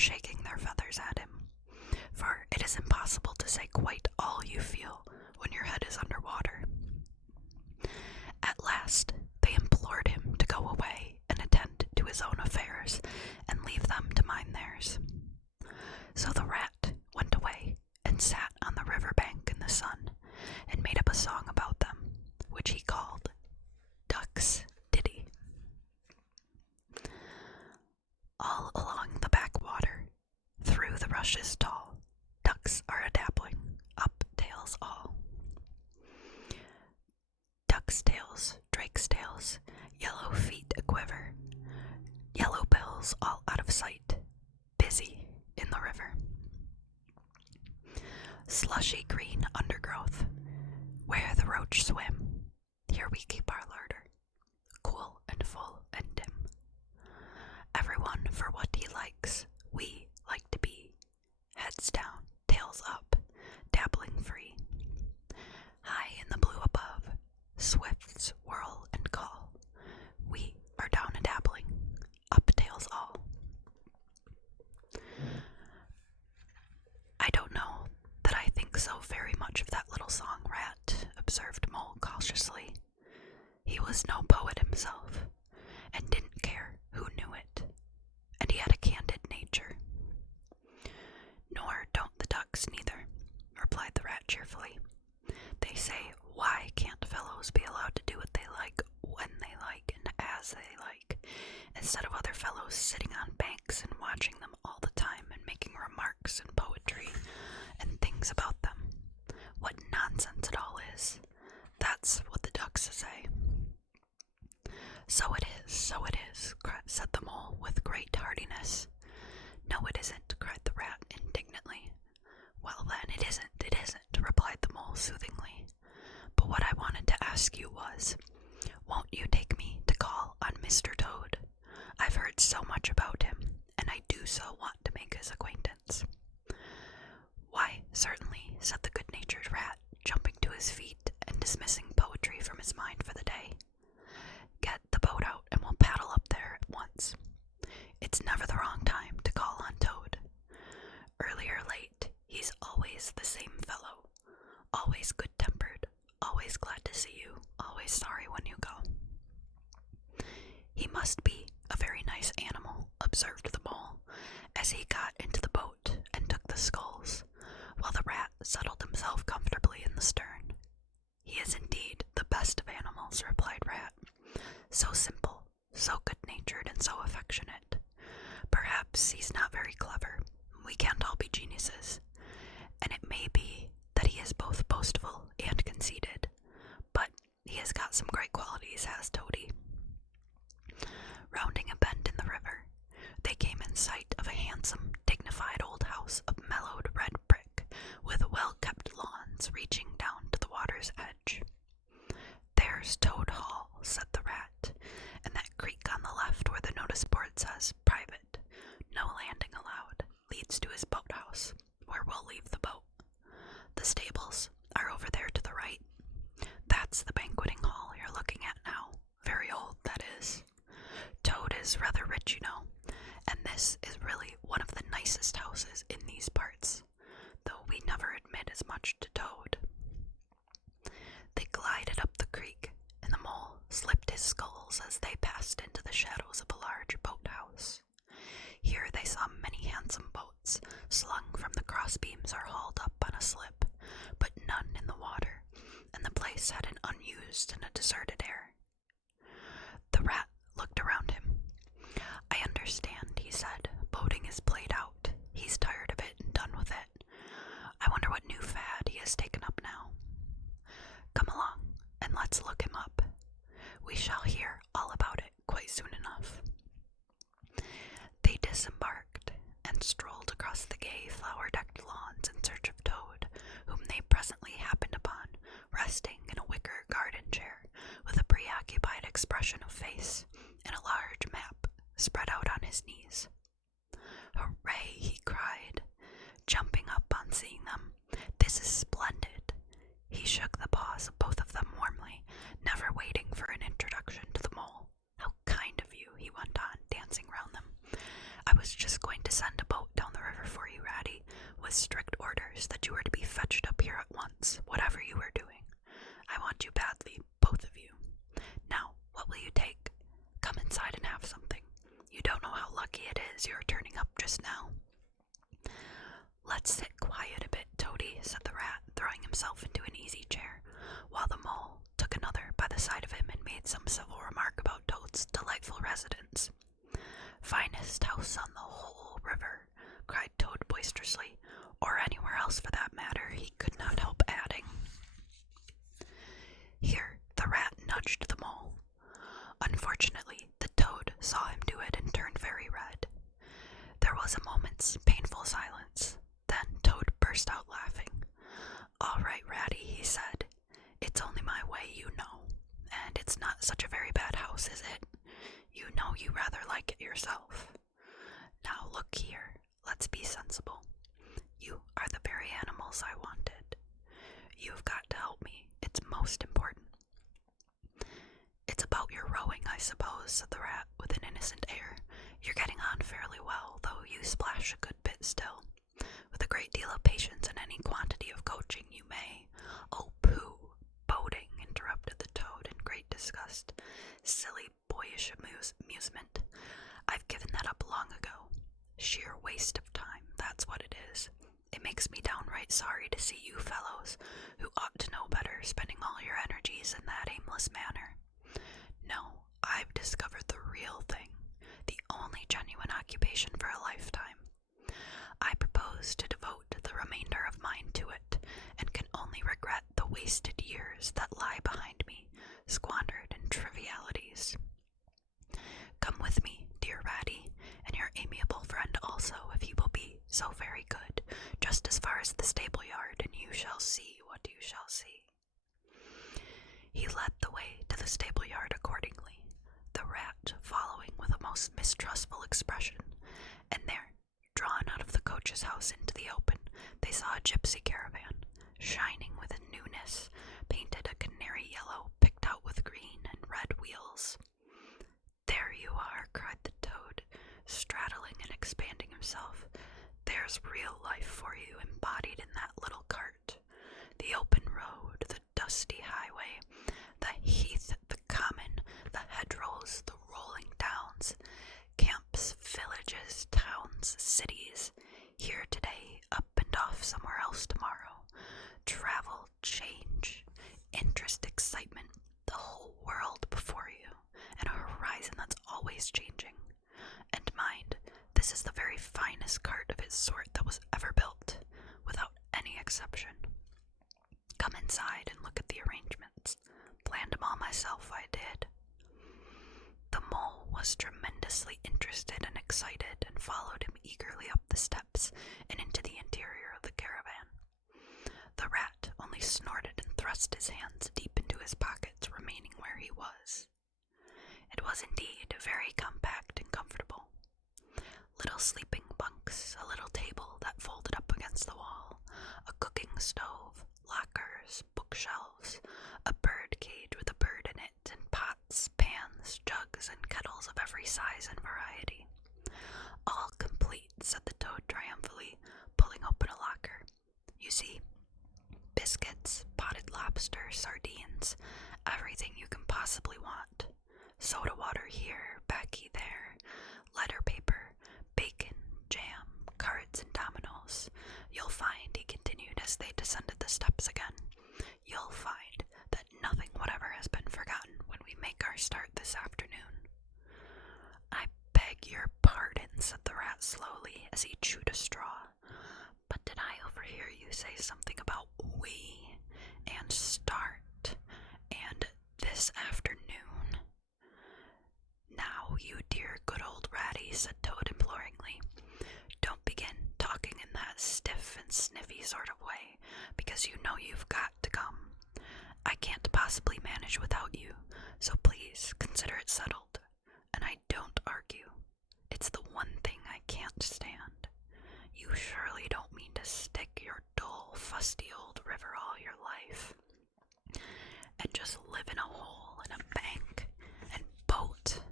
and shaking their feathers at him, for it is impossible to say quite all you feel when your head is under water. At last, they implored him to go away and attend to his own affairs and leave them to mind theirs. So the rat went away and sat on the river bank in the sun and made up a song about them, which he called Duck's Ditty. All along the backwater, through the rushes tall, ducks are a-dappling, up tails all. Duck's tails, drake's tails, yellow feet a-quiver, yellow bills all out of sight, busy in the river. Slushy green undergrowth, where the roach swim, here we keep our larder, cool and full and dim. Everyone for what he likes, we like to be, heads down, tails up, dabbling free. High in the blue above, swifts whirl and call, we are down a-dabbling, up tails all. I don't know that I think so very much of that little song, Rat, observed Mole cautiously. He was no poet himself, and didn't care who knew it, and he had a candid nature. Nor don't the ducks neither, replied the rat cheerfully. They say, why can't fellows be allowed to do what they like, when they like, and as they like, instead of other fellows sitting on banks and watching them all the time and making remarks and poetry and things about them? What nonsense it all is. That's what the ducks say. So it is, said the mole with great heartiness. No, it isn't, cried the rat indignantly. Well then, it isn't, replied the mole soothingly. But what I wanted to ask you was, won't you take me to call on Mr. Toad? I've heard so much about him, and I do so want to make his acquaintance. Why, certainly, said the good-natured rat, jumping to his feet and dismissing poetry from his mind for the day. Get the boat out and we'll paddle up there at once. It's never the wrong time to call on Toad. Early or late, he's always the same fellow, always good-tempered, always glad to see you, always sorry when you go. He must be a very nice animal, observed the mole, as he got into the boat and took the sculls, while the rat settled himself comfortably in the stern. He is indeed the best of animals, replied Rat. So simple, so good-natured, and so affectionate. Perhaps he's not very clever. We can't all be geniuses. And it may be that he is both boastful and conceited, but he has got some great qualities, has Toady. Rounding a bend in the river, they came in sight of a handsome, dignified old house of mellowed red brick, with well-kept lawns reaching down to the water's edge. There's Toad Hall, said the rat, and that creek on the left where the notice board says, private, no landing allowed, leads to his boathouse, where we'll leave the boat. The stables are over there to the right. That's the banqueting hall you're looking at now, very old, that is. Toad is rather rich, you know, and this is really one of the nicest houses in these parts, though we never admit as much to Toad. They glided up the creek, and the mole slipped his sculls as they passed into the shadows of a large boathouse. Here they saw many handsome boats, slung from the crossbeams or hauled up on a slip, but none in the water, and the place had an unused and a deserted air. The rat looked around him. I understand, he said, boating is played out. He's tired of it and done with it. I wonder what new fad he has taken up now. Come along, and let's look him up. We shall hear all about it quite soon enough. They disembarked and strolled across the gay flower-decked lawns in search of Toad, whom they presently happened upon, resting in a wicker garden chair, with a preoccupied expression of face, and a large map spread out on his knees. Hooray, he cried, jumping up on seeing them. This is splendid. He shook the paws of both of them warmly, never waiting for an introduction to the mole. How kind of you, he went on, dancing round them. I was just going to send a boat inside and have something. You don't know how lucky it is you're turning up just now." "Let's sit quiet a bit, Toady," said the rat, throwing himself into an easy chair, while the mole took another by the side of him and made some civil remark about Toad's delightful residence. "Finest house on the whole river," cried Toad boisterously, "or anywhere else for that matter," he could not help adding. Here the rat nudged the mole. Unfortunately, the toad saw him do it and turned very red. There was a moment's painful silence. Then Toad burst out laughing. "All right, Ratty," he said. "It's only my way, you know. And it's not such a very bad house, is it? You know you rather like it yourself. Now look here, let's be sensible. You are the very animals I wanted. You've got to help me. It's most important." "It's about your rowing, I suppose," said the rat with an innocent air. "You're getting on fairly well, though you splash a good bit still. With a great deal of patience and any quantity of coaching, you may—" "Oh, pooh! Boating," interrupted the toad in great disgust. "Silly, boyish amusement. I've given that up long ago. Sheer waste of time, that's what it is. It makes me downright sorry to see you fellows, who ought to know better, spending all your energies in that aimless manner. No, I've discovered the real thing, the only genuine occupation for a lifetime. I propose to devote the remainder of mine to it, and can only regret the wasted years that lie behind me, squandered in trivialities. Come with me, dear Ratty, and your amiable friend also, if he will be so very good, just as far as the stable yard, and you shall see what you shall see." He led the way to the stable yard accordingly, the rat following with a most mistrustful expression, and there, drawn out of the coach's house into the open, they saw a gypsy caravan, shining with a newness, painted a canary yellow, picked out with green and red wheels. "There you are," cried the toad, straddling and expanding himself. "There's real life for you embodied in that little cart. The open road, the dusty highway, the heath, the common, the hedgerows, the rolling downs, camps, villages, towns, cities, here today, up and off somewhere else tomorrow. Travel, change, interest, excitement, the whole world before you, and a horizon that's always changing. And mind, this is the very finest cart of its sort that was ever built, without any exception. Come inside and look at the arrangements. Planned 'em all myself, I did." The mole was tremendously interested and excited, and followed him eagerly up the steps and into the interior of the caravan. The rat only snorted and thrust his hands deep into his pockets, remaining where he was. It was indeed very compact and comfortable. Little sleeping bunks, a little table that folded up against the wall, a cooking stove, lockers, bookshelves, a bird cage with a bird in it, and pots, pans, jugs, and kettles of every size and variety. "All complete," said the toad triumphantly, pulling open a locker. "You see, biscuits, potted lobster, sardines, everything you can possibly want. Soda water here, baccy there, letter paper, bacon, jam, cards, and dominoes. You'll find," he continued as they descended the steps again, "you'll find that nothing whatever has been forgotten when we make our start this afternoon." "I beg your pardon," said the rat slowly as he chewed a straw, "but did I overhear you say something about 'we' and 'start' and 'this afternoon'?" "Now, you dear good old Ratty," said Toad imploringly, "don't begin talking in that stiff and sniffy sort of way, because you know you've got to come. I can't possibly manage without you, so please consider it settled. And I don't argue. It's the one thing I can't stand. You surely don't mean to stick your dull, fusty old river all your life, and just live in a hole in a bank and boat.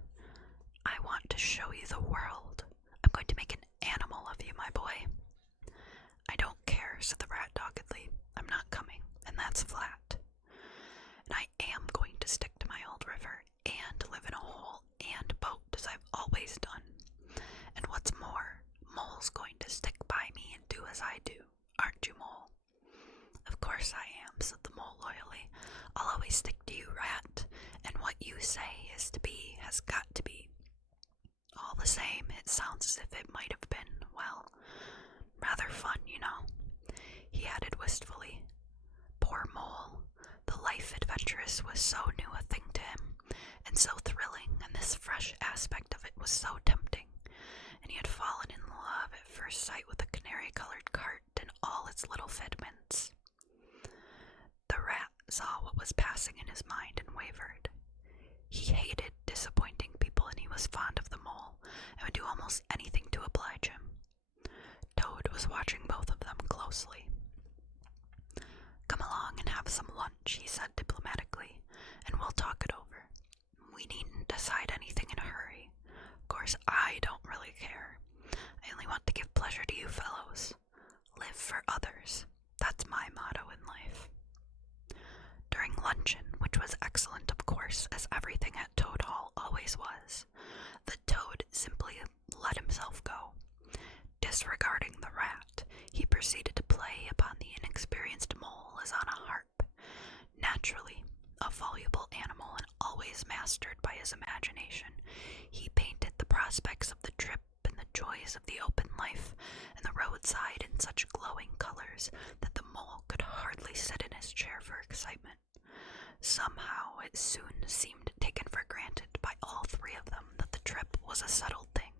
I want to show you the world. I'm going to make an animal of you, my boy." "I don't care," said the rat doggedly. "I'm not coming, and that's flat. And I am going to stick to my old river, and live in a hole and boat. say is to be has got to be. All the same, it sounds as if it might have been, well, rather fun, you know," he added wistfully. Poor Mole. The life adventurous was so new a thing to him, and so thrilling, and this fresh aspect of it was so tempting, and he had fallen in love at first sight with the canary-colored cart and all its little figments. The rat saw what was passing in his mind and wavered. He hated disappointing people, and he was fond of the Mole, and would do almost anything to oblige him. Toad was watching both of them closely. "Come along and have some lunch," he said diplomatically, "and we'll talk it over. We needn't decide anything in a hurry. Of course, I don't really care. I only want to give pleasure to you fellows. Live for others. That's my motto in life." During luncheon, which was excellent of course, as everything at Toad Hall always was, the Toad simply let himself go. Disregarding the rat, he proceeded to play upon the inexperienced Mole as on a harp. Naturally, a voluble animal and always mastered by his imagination, he painted the prospects of the trip and the joys of the open life and the roadside in such glowing colors that the Mole could hardly sit in his chair for excitement. Somehow it soon seemed taken for granted by all three of them that the trip was a settled thing,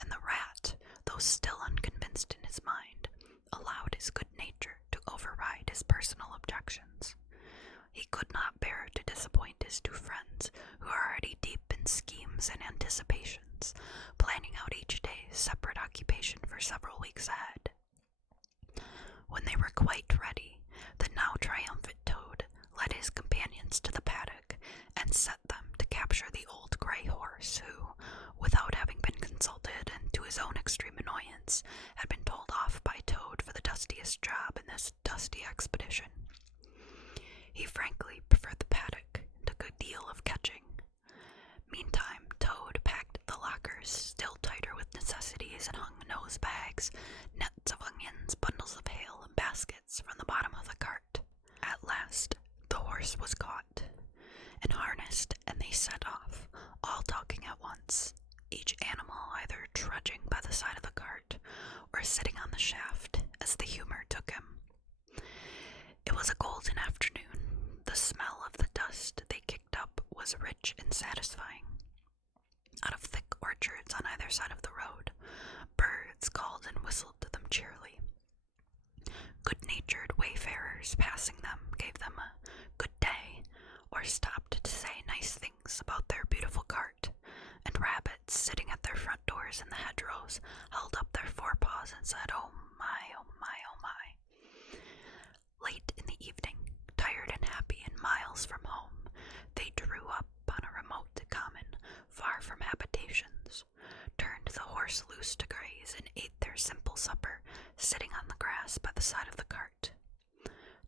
and the rat, though still unconvinced in his mind, allowed his good nature to override his personal objections. He could not bear to disappoint his two friends, who were already deep in schemes and anticipations, planning out each day's separate occupation for several weeks ahead. When they were quite ready, the now triumphant Toad led his companions to the paddock and set them to capture the old gray horse who, without having been consulted and to his own extreme annoyance, had been told off by Toad for the dustiest job in this dusty expedition. He frankly preferred the paddock and a good deal of catching. Meantime, Toad packed the lockers still tighter with necessities and hung nose bags, nets of onions, bundles of hail, and baskets from the bottom of the cart. At last, the horse was caught and harnessed, and they set off, all talking at once, each animal either trudging by the side of the cart or sitting on the shaft as the humor took him. It was a golden afternoon. The smell of the dust they kicked up was rich and satisfying. Out of thick orchards on either side of the road, birds called and whistled to them cheerily. Good-natured wayfarers passing them gave them a good day, or stopped to say nice things about their beautiful cart, and rabbits sitting at their front doors in the hedgerows held up their forepaws and said, "Oh my, oh my, oh my." Late in the evening, tired and happy and miles from home, they drew up on a remote common, far from habitations, turned the horse loose to graze, and ate their simple supper, sitting on the grass by the side of the cart.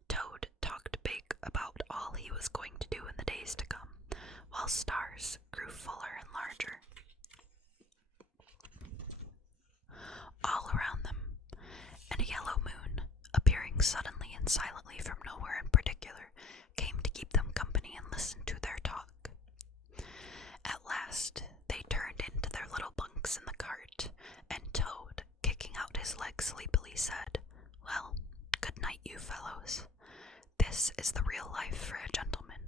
Toad talked big about all he was going to do in the days to come, while stars grew fuller and larger all around them, and a yellow moon, appearing suddenly and silently from nowhere in particular, came to keep them company and listen to their talk. At last, they turned into their little bunks in the cart, and Toad, kicking out his legs sleepily, said, "Well, good night, you fellows. This is the real life for a gentleman.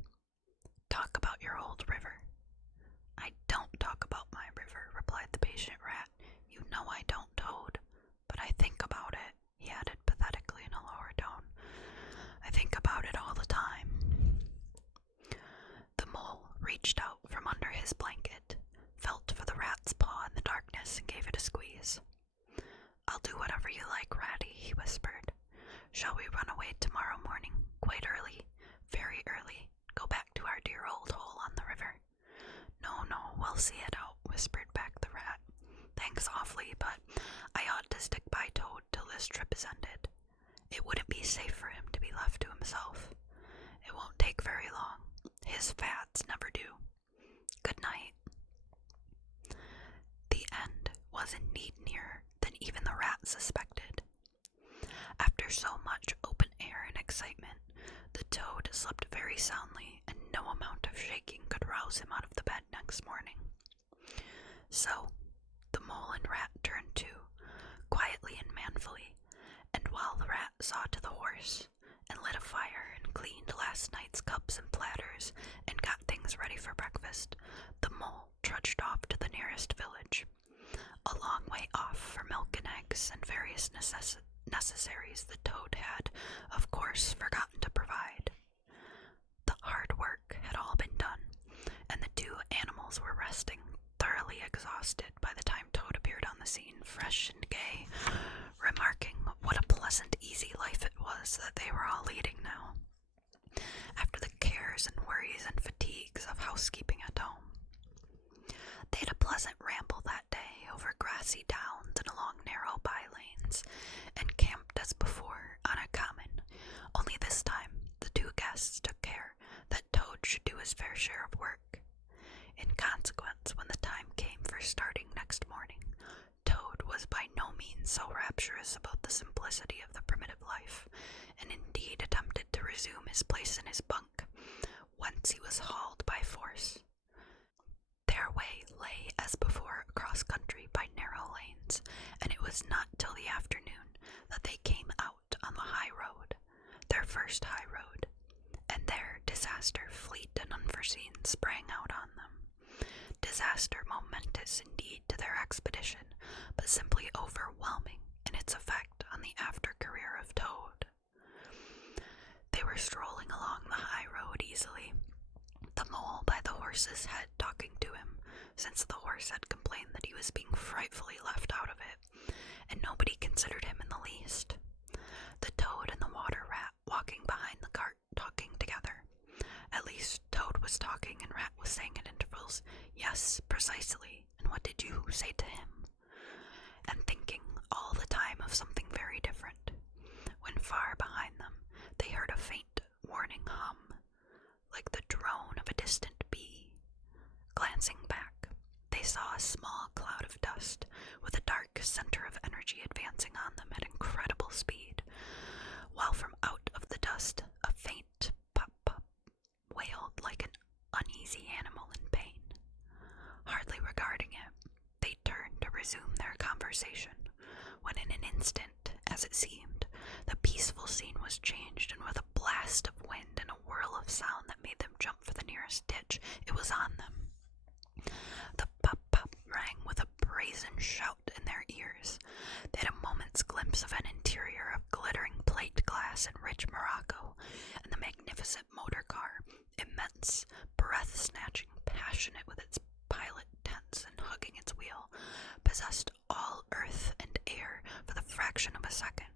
Talk about your old river." "I don't talk about my river," replied the patient rat. "You know I don't, Toad. But I think about it," he added pathetically in a lower tone. "I think about it all the time." The Mole reached out from under his blanket, felt for the rat's paw in the darkness, and gave it a squeeze. "I'll do whatever you like, Ratty," he whispered. "Shall we run away tomorrow morning, quite early, very early, go back to our dear old hole on the river?" "No, no, we'll see it out," whispered back the rat. "Thanks awfully, but I ought to stick by Toad till this trip is ended. It wouldn't be safe for him to be left to himself. It won't take very long. His fads never do. Good night." The end was indeed nearer than even the rat suspected. After so much open air and excitement, the Toad slept very soundly, and no amount of shaking could rouse him out of So, the mole and rat turned to, quietly and manfully, and while the rat saw to the horse, and lit a fire, and cleaned last night's cups and platters, and got things ready for breakfast, the mole trudged off to the nearest village, a long way off for milk and eggs and various necessaries the toad had, of course, forgotten to provide. The hard work had all been done, and the two animals were resting, thoroughly exhausted by the time Toad appeared on the scene, fresh and gay, remarking what a pleasant, easy life it was that they were all leading now, after the cares and worries and fatigues of housekeeping at home. They had a pleasant ramble that day over grassy downs and along narrow by-lanes, and camped as before on a common, only this time the two guests took care that Toad should do his fair share of work. In consequence, when the time came for starting next morning, Toad was by no means so rapturous about the simplicity of the primitive life, and indeed attempted to resume his place in his bunk, whence he was hauled by force. Their way lay as before across country by narrow lanes, and it was not till the afternoon that they came out on the high road, their first high road, and there disaster, fleet and unforeseen, sprang out on them. Disaster momentous indeed to their expedition, but simply overwhelming in its effect on the after career of Toad. They were strolling along the high road easily, the mole by the horse's head talking to him, since the horse had complained that he was being frightfully left out of it, and nobody considered him in the least. The toad and the water rat walking behind the cart, talking together. At least Toad was talking, and Rat was saying at intervals, "Yes, precisely, and what did you say to him?" and thinking all the time of something very different, when far behind them they heard a faint, warning hum, like the drone of a distant bee. Glancing back, they saw a small cloud of dust, with a dark center of energy advancing on them at incredible speed, while from out of the dust a faint pop-pop wailed like an uneasy animal in pain. Hardly regarding it, they turned to resume their conversation, when in an instant, as it seemed, the peaceful scene was changed, and with a blast of wind and a whirl of sound that made them jump for the nearest ditch, it was on them. The pop-pop rang with a brazen shout in their ears. They had a moment's glimpse of an interior of glittering plate glass and rich morocco, and the magnificent motor car, immense, breath-snatching, passionate with its pilot tense and hugging its wheel, possessed all earth and air for the fraction of a second,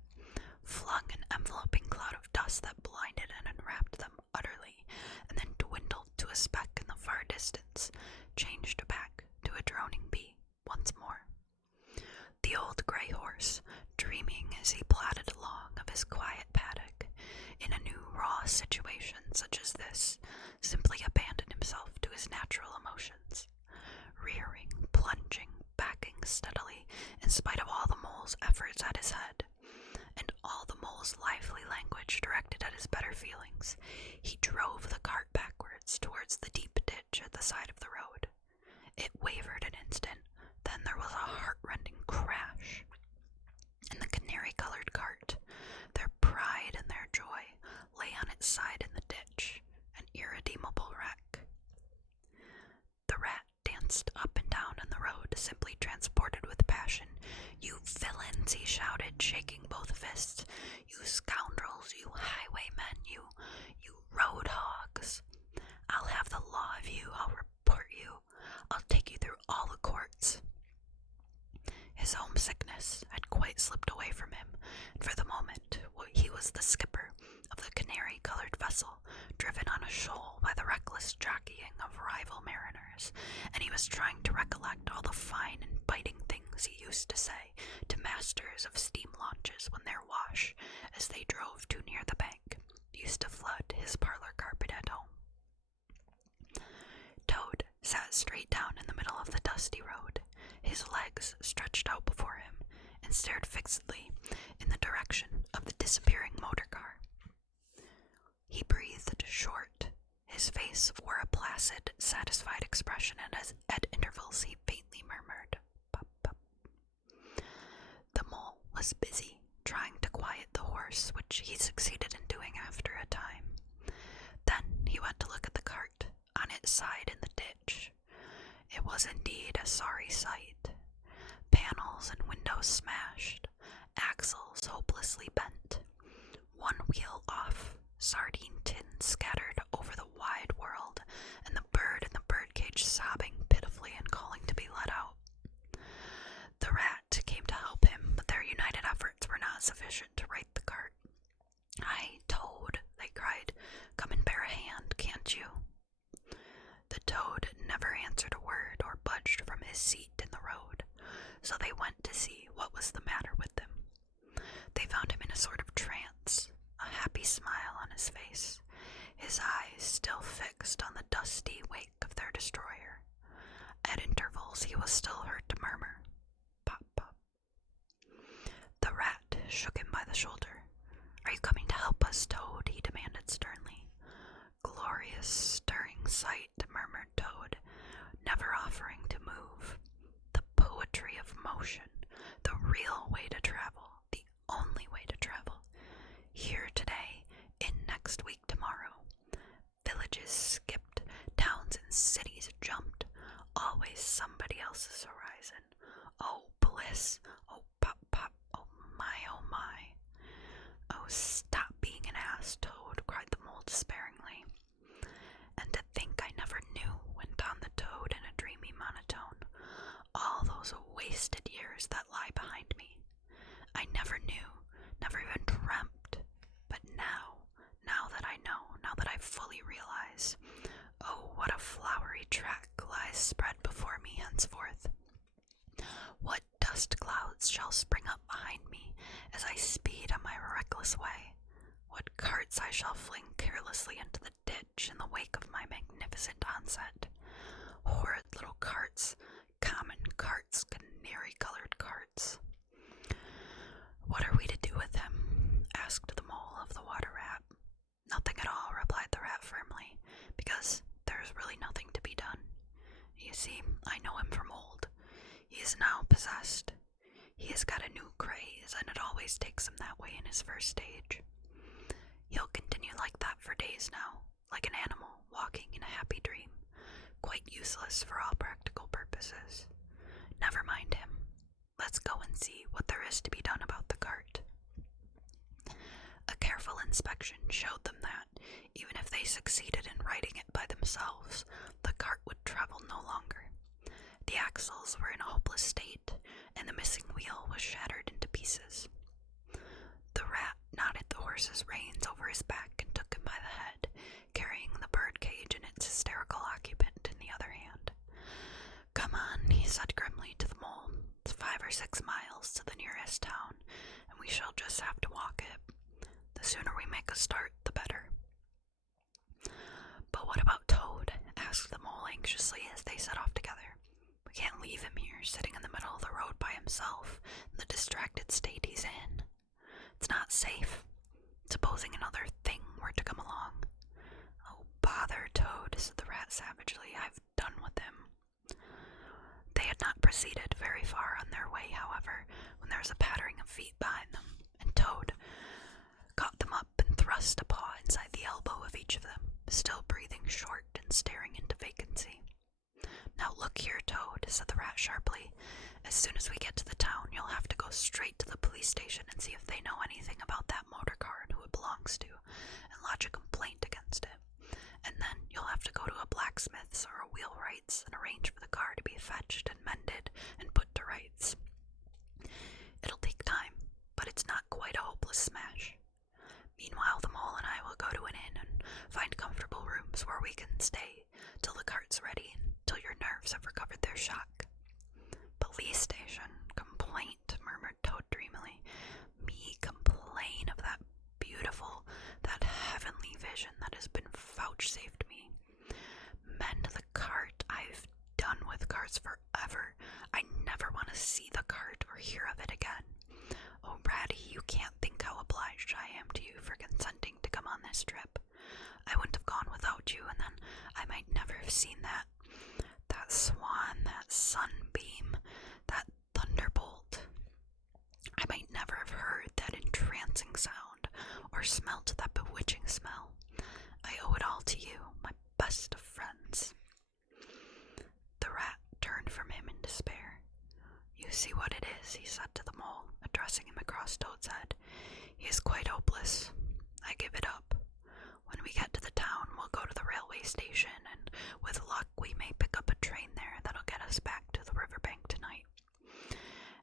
flung an enveloping cloud of dust that blinded and enwrapped them utterly, and then dwindled to a speck in the far distance, changed back to a droning bee once more. The old gray horse, dreaming as he plodded along of his quiet paddock, in a new raw situation such as this, simply abandoned himself to his natural emotions, rearing, plunging, backing steadily, in spite of all the mole's efforts at his head, and all the mole's lively language directed at his better feelings. He drove the cart backwards towards the deep ditch at the side of the road. It wavered an instant, then there was a heart-rending crash, and the canary-colored cart, their pride and their joy, lay on its side in the ditch, an irredeemable wreck. The rat danced up and down on the road, simply transported with passion. "You villains," he shouted, shaking both fists. "You scoundrels, you highwaymen, you road hogs. I'll have the law of you, I'll report you, I'll take you through all the courts." His homesickness had quite slipped away from him, and for the moment he was the skipper of the canary-colored vessel, driven on a shoal by the reckless jockeying of rival mariners, and he was trying to recollect all the fine and biting things he used to say to masters of steam launches when their wash, as they drove too near the bank, used to flood his parlor carpet at home. Toad sat straight down in the middle of the dusty road, his legs stretched out before him, and stared fixedly in the direction of the disappearing motor car. He breathed short. His face wore a placid, satisfied expression, and as at intervals he faintly murmured, side in the ditch. It was indeed a sorry sight. Panels and windows smashed, axles hopelessly bent, one wheel off, sardine tins scattered over the wide world, and the bird in the birdcage sobbing pitifully and calling to be let out. The rat came to help him, but their united efforts were not sufficient to right the cart. "Aye, Toad," they cried, "come and bear a hand, can't you?" The toad never answered a word or budged from his seat in the road, so they went to see what was the matter with him. They found him in a sort of trance, a happy smile on his face, his eyes still fixed on the dusty wake of their destroyer. At intervals he was still heard to murmur, "Pop, pop." The rat shook him by the shoulder. "Are you coming to help us, Toad?" he demanded sternly. "Glorious, stirring sight," murmured Toad, never offering to move. "The poetry of motion, the real way to travel, the only way to travel. Here today, in next week tomorrow. Villages skipped, towns and cities jumped, always somebody else's horizon. Oh, bliss, oh, pop, pop, oh my, oh my." "Oh, stop being an ass, Toad," cried the mole despairingly. "And to think I never knew," went on the toad in a dreamy monotone, "all those wasted years that lie behind me. I never knew, never even dreamt. But now that I know, now that I fully realize, oh, what a flowery track lies spread before me henceforth. What dust clouds shall spring up behind me as I speed on my reckless way. What carts I shall fling carelessly into the ditch in the wake of my magnificent onset. Horrid little carts, common carts, canary-colored carts." "What are we to do with them?" asked the mole of the water rat. "Nothing at all," replied the rat firmly, "because there is really nothing to be done. You see, I know him from old. He is now possessed. He has got a new craze, and it always takes him that way in his first stage. He'll continue like that for days now, like an animal walking in a happy dream, quite useless for all practical purposes. Never mind him. Let's go and see what there is to be done about the cart." A careful inspection showed them that, even if they succeeded in righting it by themselves, the cart would travel no longer. The axles were in a hopeless state, and the missing wheel was shattered into pieces. The rat knotted the horse's reins over his back and took him by the head, carrying the birdcage and its hysterical occupant in the other hand. "Come on," he said grimly to the mole. "It's 5 or 6 miles to the nearest town, and we shall just have to walk it. The sooner we make a start, the better." "But what about Toad?" asked the mole anxiously as they set off together. "We can't leave him here, sitting in the middle of the road by himself, in the distracted state he's in. It's not safe. Supposing another thing were to come along." "Oh, bother, Toad," said the rat savagely. "I've done with him." They had not proceeded very far on their way, however, when there was a pattering of feet behind them, and Toad caught them up and thrust a paw inside the elbow of each of them, still breathing short and staring into vacancy. "Now look here, Toad," said the rat sharply. "As soon as we get to the town, you'll have to go straight to the police station and see if they know anything about that motor car and who it belongs to, and lodge a complaint against it. And then you'll have to go to a blacksmith's or a wheelwright's and arrange for the car to be fetched and mended and put to rights. It'll take time, but it's not quite a hopeless smash. Meanwhile, the mole and I will go to an inn and find comfortable rooms where we can stay till the cart's ready and till your nerves have recovered their shock." "Police station, complaint," murmured Toad dreamily. "Me complain of that beautiful, that heavenly vision that has been vouchsafed me. Mend the cart. I've done with carts forever. I never want to see the cart or hear of it again. Oh, Ratty, you can't think how obliged I am to you for consenting to come on this trip. I wouldn't have gone without you, and then I might never have seen that swan, that sunbeam, that thunderbolt. I might never have heard that entrancing sound, or smelt that bewitching smell. I owe it all to you, my best of friends." news, he said to the mole, addressing him across Toad's head. He is quite hopeless. I give it up. When we get to the town, we'll go to the railway station, and with luck we may pick up a train there that'll get us back to the riverbank tonight.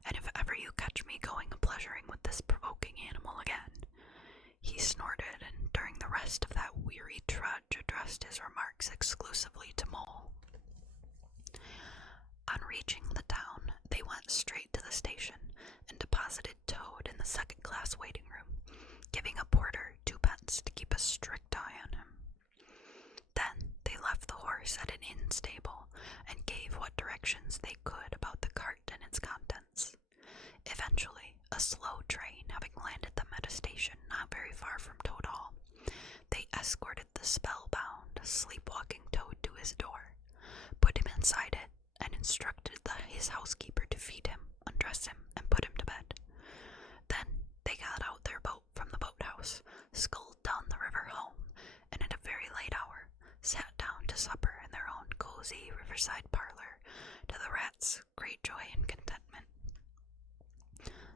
And if ever you catch me going a-pleasuring with this provoking animal again. He snorted, and during the rest of that weary trudge addressed his remarks exclusively to Mole. On reaching the town, they went straight to the station and deposited Toad in the second-class waiting room, giving a porter 2 pence to keep a strict eye on him. Then they left the horse at an inn stable and gave what directions they could about the cart and its contents. Eventually, a slow train having landed them at a station not very far from Toad Hall, they escorted the spellbound, sleepwalking Toad to his door, put him inside it, and instructed his housekeeper to feed him, undress him, and put him to bed. Then they got out their boat from the boathouse, sculled down the river home, and at a very late hour sat down to supper in their own cozy riverside parlor, to the rat's great joy and contentment.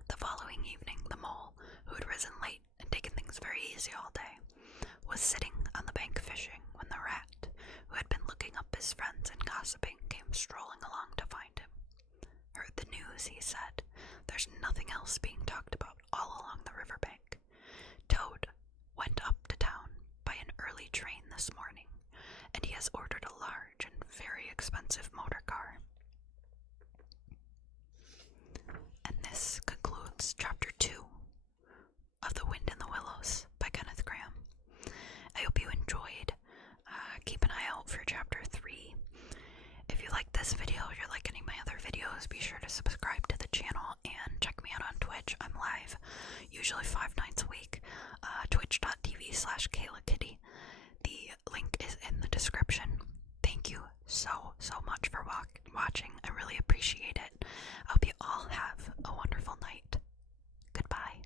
The following evening, the mole, who had risen late and taken things very easy all day, was sitting on the bank fishing when the rat, who had been looking up his friends and gossiping, came strolling along to find him. Heard the news, he said. There's nothing else being talked about all along the riverbank. Toad went up to town by an early train this morning, and he has ordered a large and very expensive motor car. And this concludes Chapter 2 of The Wind in the Willows by Kenneth Grahame. I hope you enjoyed. Keep an eye out for Chapter 3. If you like this video or you're liking any of my other videos, be sure to subscribe to the channel and check me out on Twitch. I'm live usually 5 nights a week. Twitch.tv/KaylaKitty. The link is in the description. Thank you so much for watching. I really appreciate it. I hope you all have a wonderful night. Goodbye.